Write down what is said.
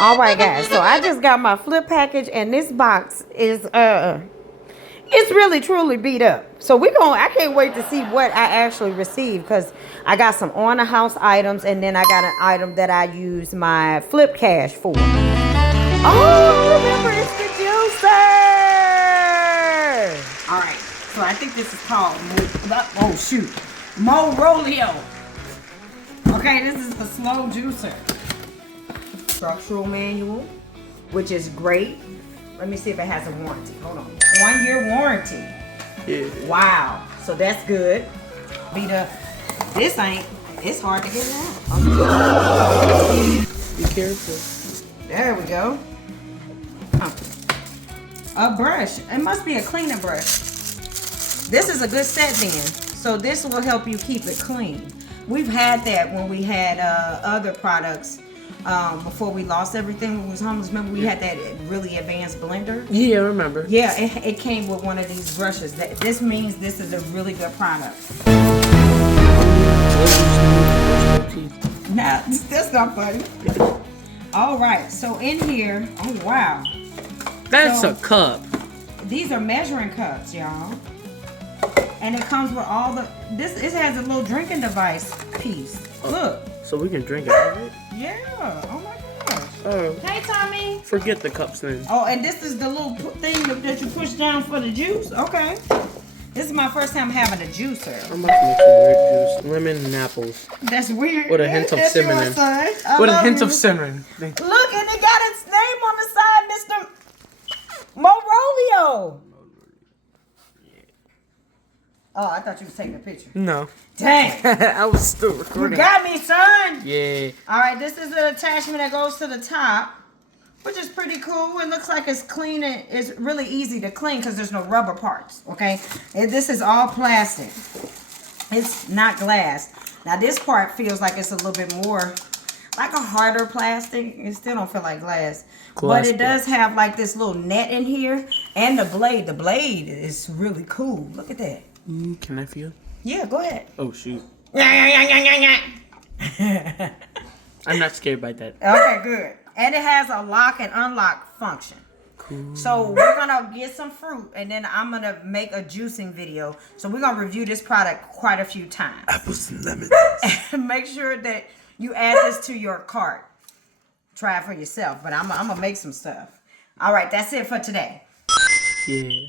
All right, guys. So I just got my flip package, and this box is it's really truly beat up. So I can't wait to see what I actually received, because I got some on the house items, and then I got an item that I use my flip cash for. Oh, remember, it's the juicer. All right. So I think this is called MoRollie. Okay, this is the slow juicer. Structural manual, which is great. Let me see if it has a warranty. Hold on. 1 year warranty. Yeah. Wow. So that's good. It's hard to get it out. Be careful. There we go. A brush. It must be a cleaner brush. This is a good set then. So this will help you keep it clean. We've had that when we had other products. Before we lost everything when we was homeless. Remember, we had that really advanced blender? Yeah, I remember. Yeah, it came with one of these brushes. This means this is a really good product. Nah, that's not funny. All right, so in here, oh wow. That's a cup. These are measuring cups, y'all. And it comes with all it has a little drinking device piece. Look. So we can drink out of it? Yeah. Oh my gosh. Oh. Hey, Tommy. Forget the cups then. Oh, and this is the little thing that you push down for the juice. Okay. This is my first time having a juicer. I'm about to make some weird juice. Lemon and apples. That's weird. With a hint of cinnamon. With a hint of cinnamon. Look, and it got its name on the side, Mr. MoRollie. Oh, I thought you was taking a picture. No. Dang. I was still recording. You got me, son. Yeah. All right, this is an attachment that goes to the top, which is pretty cool. It looks like it's clean. It's really easy to clean because there's no rubber parts, okay? And this is all plastic. It's not glass. Now, this part feels like it's a little bit more like a harder plastic. It still don't feel like glass. But it does have like this little net in here. And the blade. The blade is really cool. Look at that. Can I feel? Yeah, go ahead. Oh, shoot. I'm not scared by that. Okay, good. And it has a lock and unlock function. Cool. So we're going to get some fruit, and then I'm going to make a juicing video. So we're going to review this product quite a few times. Apples and lemons. And make sure that you add this to your cart. Try it for yourself, but I'm going to make some stuff. All right, that's it for today. Yeah.